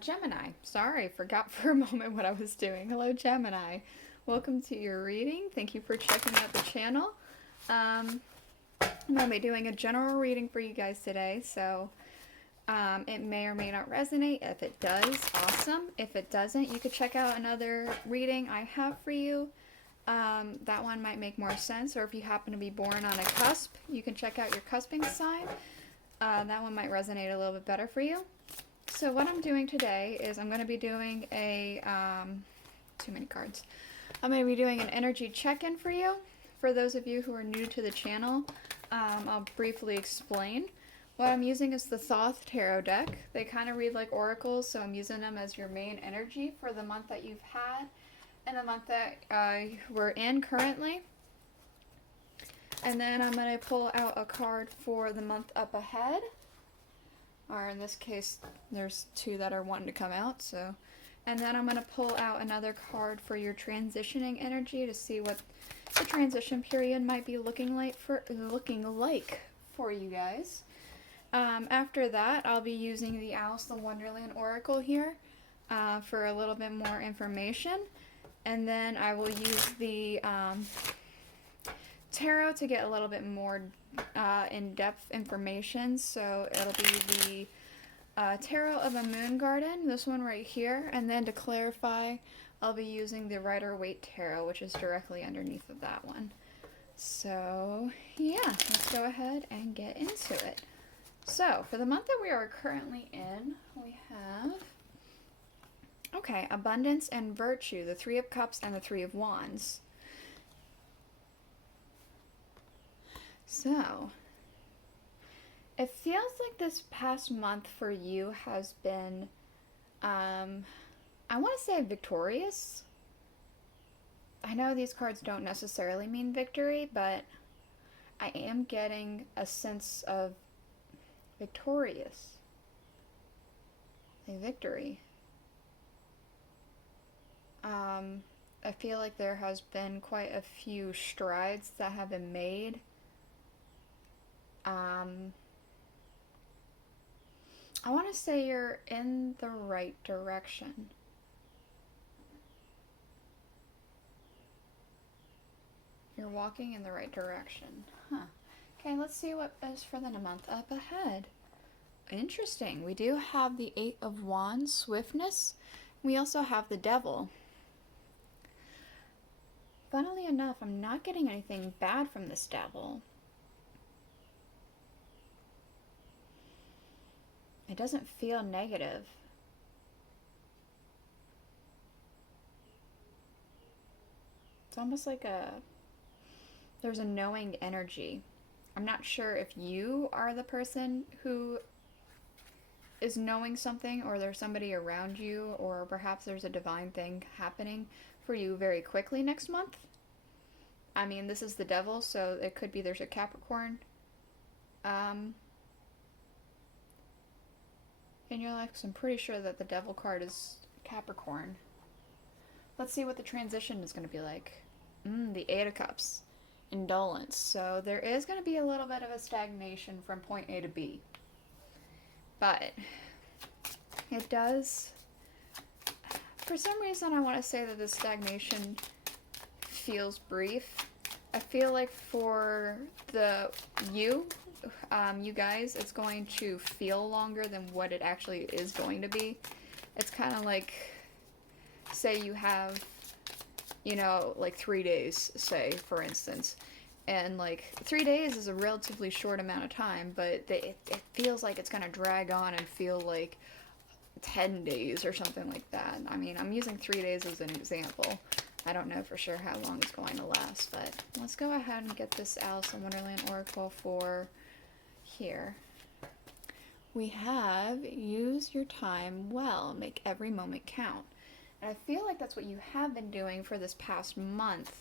Gemini. Sorry, forgot for a moment what I was doing. Hello, Gemini. Welcome to your reading. Thank you for checking out the channel. I'm going to be doing a general reading for you guys today, so it may or may not resonate. If it does, awesome. If it doesn't, you could check out another reading I have for you. That one might make more sense, or if you happen to be born on a cusp, you can check out your cusping sign. That one might resonate a little bit better for you. So what I'm doing today is I'm going to be doing a, too many cards. I'm going to be doing an energy check-in for you. For those of you who are new to the channel, I'll briefly explain. What I'm using is the Thoth tarot deck. They kind of read like oracles, so I'm using them as your main energy for the month that you've had and the month that we're in currently. And then I'm going to pull out a card for the month up ahead. Or in this case, there's two that are wanting to come out, so. And then I'm going to pull out another card for your transitioning energy to see what the transition period might be looking like for you guys. After that, I'll be using the Aleister Wonderland Oracle here for a little bit more information. And then I will use the tarot to get a little bit more in-depth information. So it'll be the Tarot of a Moon Garden, this one right here. And then to clarify, I'll be using the Rider-Waite tarot, which is directly underneath of that one. So yeah, let's go ahead and get into it. So for the month that we are currently in, we have, okay, Abundance and Virtue, the Three of Cups and the Three of Wands. So, it feels like this past month for you has been, I want to say victorious. I know these cards don't necessarily mean victory, but I am getting a sense of victorious. A victory. I feel like there has been quite a few strides that have been made. I want to say you're in the right direction. You're walking in the right direction. Huh. Okay, let's see what is for the month up ahead. Interesting. We do have the Eight of Wands, Swiftness. We also have the Devil. Funnily enough, I'm not getting anything bad from this Devil. It doesn't feel negative. It's almost like there's a knowing energy. I'm not sure if you are the person who is knowing something, or there's somebody around you, or perhaps there's a divine thing happening for you very quickly next month. I mean, this is the Devil, so it could be there's a Capricorn in your life, because I'm pretty sure that the Devil card is Capricorn. Let's see what the transition is going to be like. The Eight of Cups. Indolence. So there is going to be a little bit of a stagnation from point A to B. But it does, for some reason I want to say that this stagnation feels brief. I feel like for you guys, it's going to feel longer than what it actually is going to be. It's kind of like, say you have, like 3 days, say, for instance. And like 3 days is a relatively short amount of time, but it feels like it's going to drag on and feel like 10 days or something like that. I mean, I'm using 3 days as an example. I don't know for sure how long it's going to last, but let's go ahead and get this Aleister Wonderland Oracle for here. We have use your time well, make every moment count. And I feel like that's what you have been doing for this past month.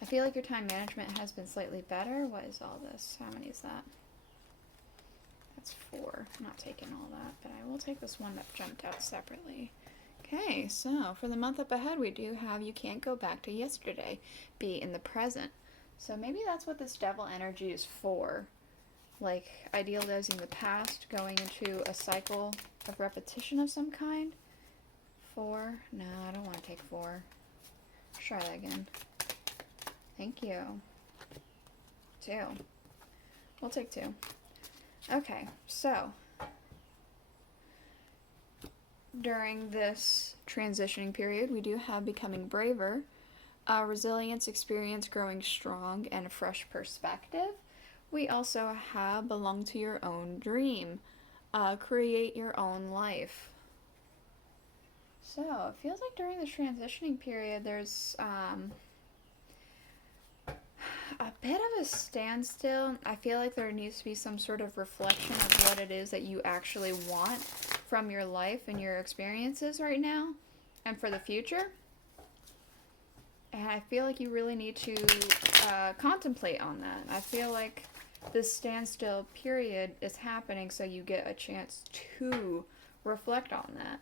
I feel like your time management has been slightly better. What is all this? How many is that? That's 4. I'm not taking all that, but I will take this one that jumped out separately. Okay, so for the month up ahead, we do have you can't go back to yesterday. Be in the present. So maybe that's what this Devil energy is for. like idealizing the past, going into a cycle of repetition of some kind. 4. No, I don't want to take 4. Let's try that again. Thank you. 2. We'll take 2. Okay, so during this transitioning period, we do have becoming braver, resilience, experience, growing strong, and a fresh perspective. We also have belong to your own dream, create your own life. So it feels like during the transitioning period, there's a bit of a standstill. I feel like there needs to be some sort of reflection of what it is that you actually want from your life and your experiences right now and for the future. And I feel like you really need to contemplate on that. I feel like this standstill period is happening so you get a chance to reflect on that.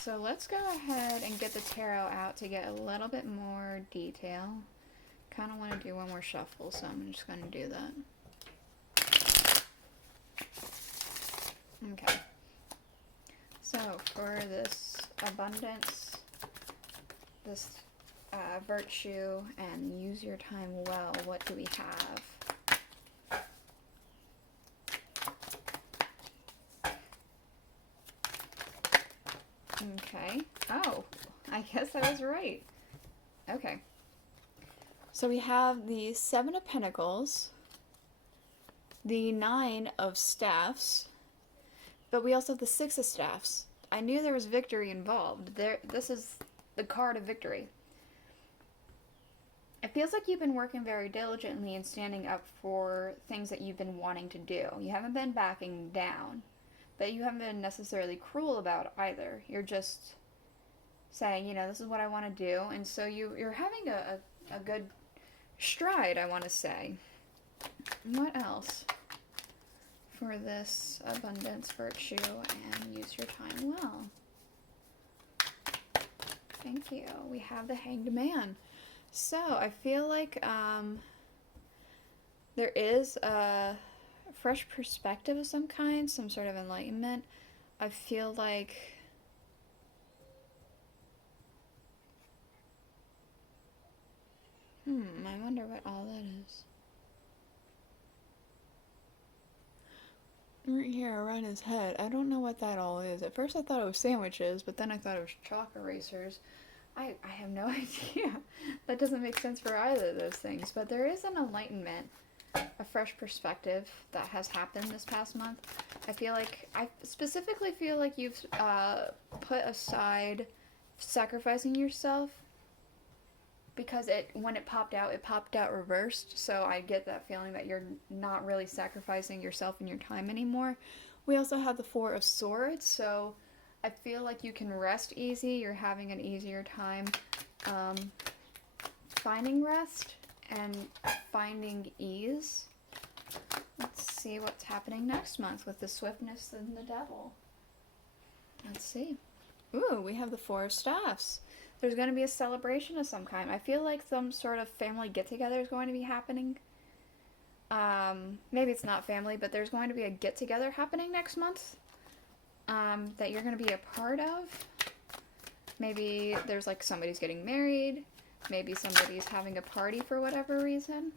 So let's go ahead and get the tarot out to get a little bit more detail. Kind of want to do one more shuffle, so I'm just going to do that. Okay. So for this abundance, this virtue, and use your time well, what do we have? Okay. Oh, I guess I was right. Okay. So we have the 7 of Pentacles, the 9 of Staffs, but we also have the 6 of Staffs. I knew there was victory involved. This is the card of victory. It feels like you've been working very diligently and standing up for things that you've been wanting to do. You haven't been backing down, but you haven't been necessarily cruel about it either. You're just saying, you know, this is what I want to do, and so you're having a good stride, I want to say. What else for this abundance virtue and use your time well? Thank you. We have the Hanged Man. So I feel like there is a fresh perspective of some kind, some sort of enlightenment. I feel like I wonder what all that is. Right here around his head. I don't know what that all is. At first I thought it was sandwiches, but then I thought it was chalk erasers. I have no idea. That doesn't make sense for either of those things. But there is an enlightenment, a fresh perspective that has happened this past month. I specifically feel like you've put aside sacrificing yourself, because when it popped out reversed. So I get that feeling that you're not really sacrificing yourself and your time anymore. We also have the 4 of Swords, so I feel like you can rest easy. You're having an easier time finding rest and finding ease. Let's see what's happening next month with the Swiftness and the Devil. Let's see. Ooh, we have the 4 of Staffs. There's going to be a celebration of some kind. I feel like some sort of family get-together is going to be happening. Maybe it's not family, but there's going to be a get-together happening next month that you're going to be a part of. Maybe there's like somebody's getting married. Maybe somebody's having a party for whatever reason.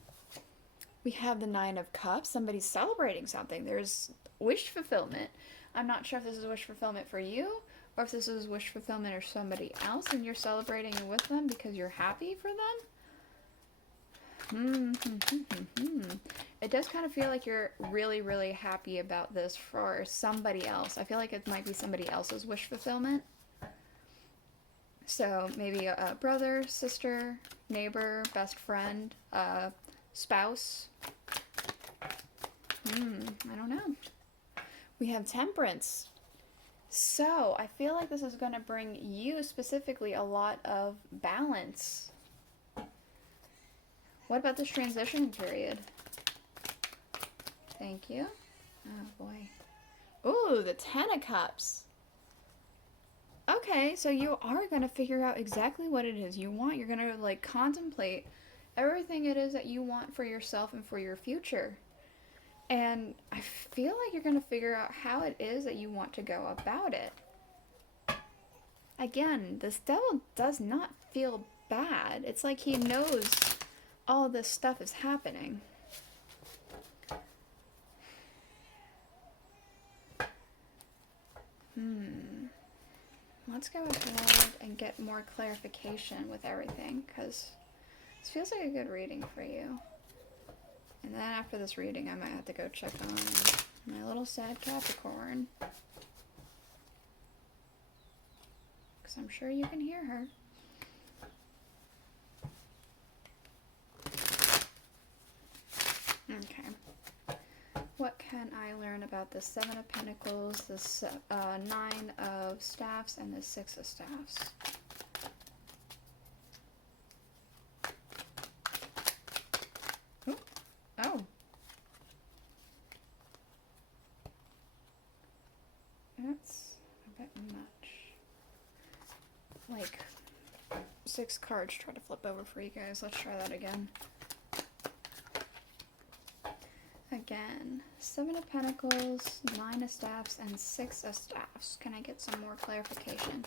We have the 9 of Cups. Somebody's celebrating something. There's wish fulfillment. I'm not sure if this is wish fulfillment for you, or if this is wish fulfillment or somebody else, and you're celebrating with them because you're happy for them. It does kind of feel like you're really, really happy about this for somebody else. I feel like it might be somebody else's wish fulfillment. So maybe a brother, sister, neighbor, best friend, spouse. I don't know. We have Temperance. So, I feel like this is going to bring you specifically a lot of balance. What about this transition period? Thank you. Oh, boy. Ooh, the 10 of Cups. Okay, so you are going to figure out exactly what it is you want. You're going to, like, contemplate everything it is that you want for yourself and for your future. And I feel like you're going to figure out how it is that you want to go about it. Again, this devil does not feel bad. It's like he knows all this stuff is happening. Let's go ahead and get more clarification with everything, because this feels like a good reading for you. And then after this reading, I might have to go check on my little sad Capricorn, because I'm sure you can hear her. Okay. What can I learn about the Seven of Pentacles, the Nine of Staffs, and the Six of Staffs? Ooh. Oh. That's a bit much. Like, 6 cards try to flip over for you guys. Let's try that again. Again, 7 of Pentacles, 9 of Staffs, and 6 of Staffs. Can I get some more clarification?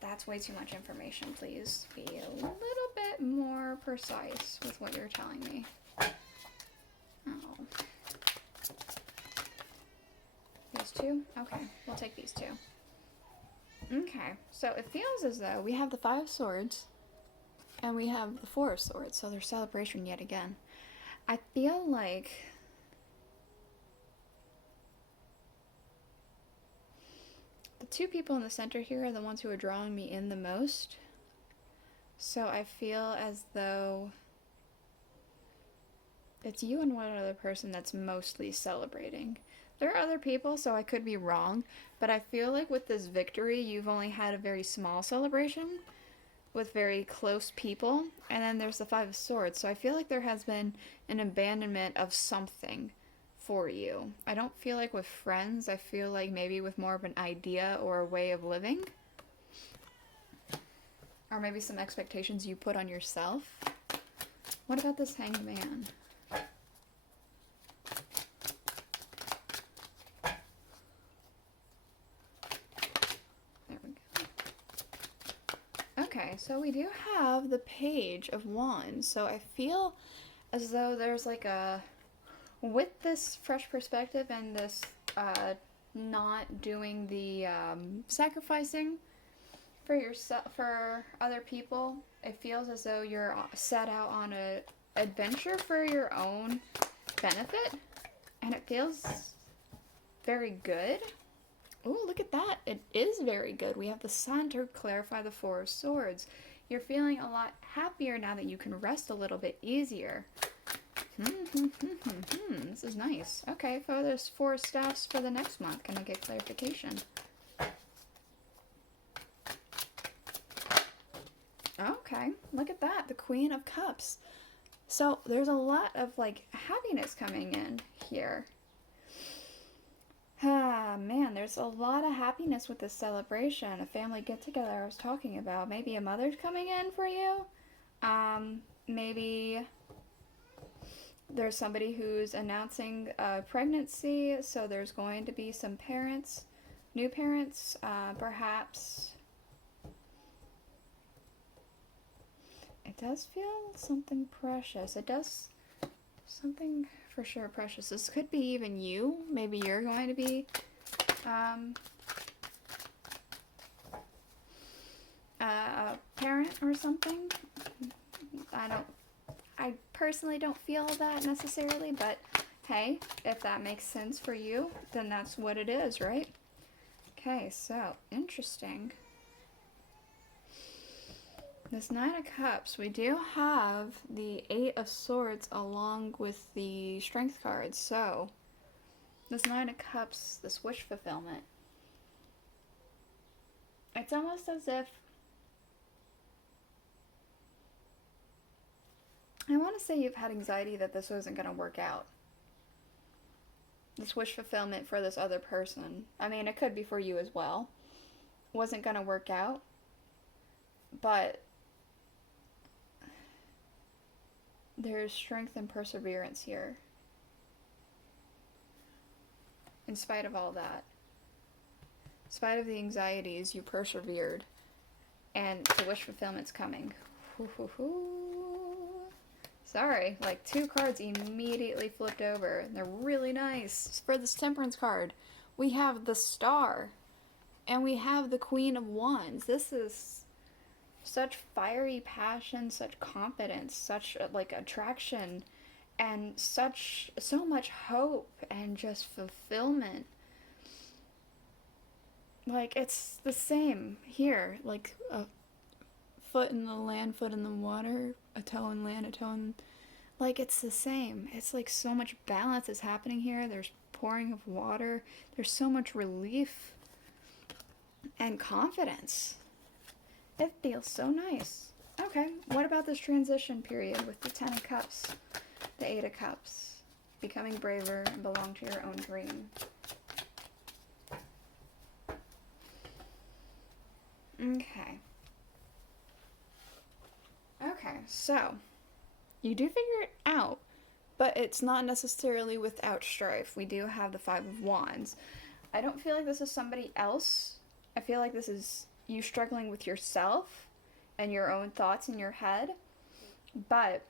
That's way too much information. Please be a little bit more precise with what you're telling me. Oh. These 2? Okay, we'll take these 2. Okay, so it feels as though we have the 5 of Swords, and we have the 4 of Swords, so there's celebration yet again. I feel like the 2 people in the center here are the ones who are drawing me in the most. So I feel as though it's you and one other person that's mostly celebrating. There are other people, so I could be wrong, but I feel like with this victory, you've only had a very small celebration with very close people, and then there's the 5 of Swords, so I feel like there has been an abandonment of something for you. I don't feel like with friends, I feel like maybe with more of an idea or a way of living, or maybe some expectations you put on yourself. What about this Hanged Man? Okay, so we do have the Page of Wands, so I feel as though there's like a, with this fresh perspective and this not doing the sacrificing for yourself, for other people, it feels as though you're set out on a adventure for your own benefit, and it feels very good. Oh, look at that. It is very good. We have the Sun to clarify the 4 of Swords. You're feeling a lot happier now that you can rest a little bit easier. This is nice. Okay, for those 4 staffs for the next month, can I get clarification? Okay, look at that. The Queen of Cups. So there's a lot of like happiness coming in here. Ah, man, there's a lot of happiness with this celebration. A family get-together I was talking about. Maybe a mother's coming in for you. Maybe there's somebody who's announcing a pregnancy, so there's going to be some parents, new parents, perhaps. It does feel something precious. It does something for sure precious. This could be even you. Maybe you're going to be a parent or something. I personally don't feel that necessarily, but hey, if that makes sense for you, then that's what it is, right? Okay, so interesting. This 9 of Cups, we do have the 8 of Swords along with the Strength cards. So, this 9 of Cups, this wish fulfillment, it's almost as if, I want to say you've had anxiety that this wasn't going to work out. This wish fulfillment for this other person. I mean, it could be for you as well. Wasn't going to work out. But there's strength and perseverance here. In spite of all that. In spite of the anxieties, you persevered. And the wish fulfillment's coming. Sorry, like 2 cards immediately flipped over. And they're really nice. For this Temperance card, we have the Star. And we have the Queen of Wands. This is such fiery passion, such confidence, such like attraction, and so much hope and just fulfillment. Like, it's the same here. Like, a foot in the land, foot in the water, a toe in land, a toe in... Like, it's the same. It's like so much balance is happening here. There's pouring of water. There's so much relief and confidence. It feels so nice. Okay, what about this transition period with the 10 of Cups, the 8 of Cups? Becoming braver and belong to your own dream. Okay. Okay, so you do figure it out, but it's not necessarily without strife. We do have the 5 of Wands. I don't feel like this is somebody else. I feel like this is you struggling with yourself and your own thoughts in your head, but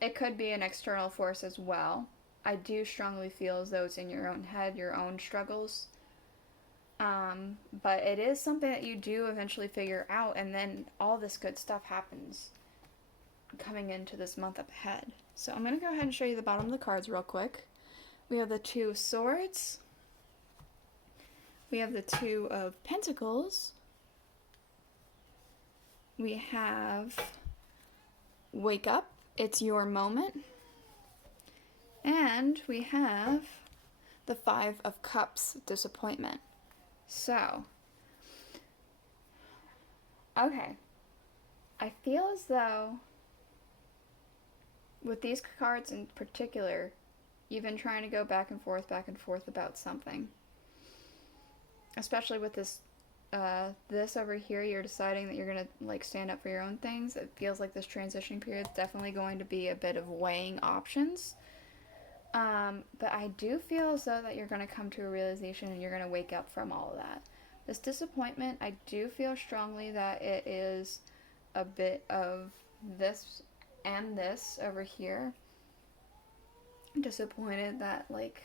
it could be an external force as well. I do strongly feel as though it's in your own head, your own struggles. But it is something that you do eventually figure out, and then all this good stuff happens coming into this month up ahead. So I'm going to go ahead and show you the bottom of the cards real quick. We have the 2 of Swords. We have the 2 of Pentacles. We have Wake Up, It's Your Moment. And we have the 5 of Cups, Disappointment. So, okay, I feel as though with these cards in particular, you've been trying to go back and forth about something. Especially with this, this over here, you're deciding that you're going to like stand up for your own things. It feels like this transition period is definitely going to be a bit of weighing options. But I do feel as though that you're going to come to a realization and you're going to wake up from all of that. This disappointment, I do feel strongly that it is a bit of this and this over here. I'm disappointed that, like,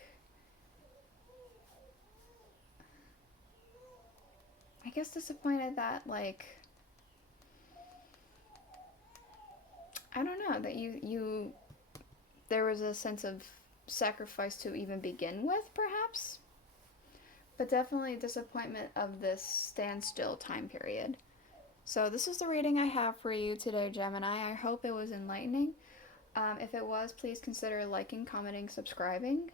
I guess disappointed that, like, I don't know, that there was a sense of sacrifice to even begin with, perhaps, but definitely disappointment of this standstill time period. So this is the reading I have for you today, Gemini. I hope it was enlightening. If it was, please consider liking, commenting, subscribing.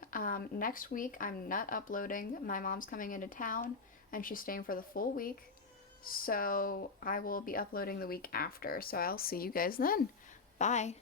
Next week I'm not uploading. My mom's coming into town and she's staying for the full week, so I will be uploading the week after. So I'll see you guys then. Bye.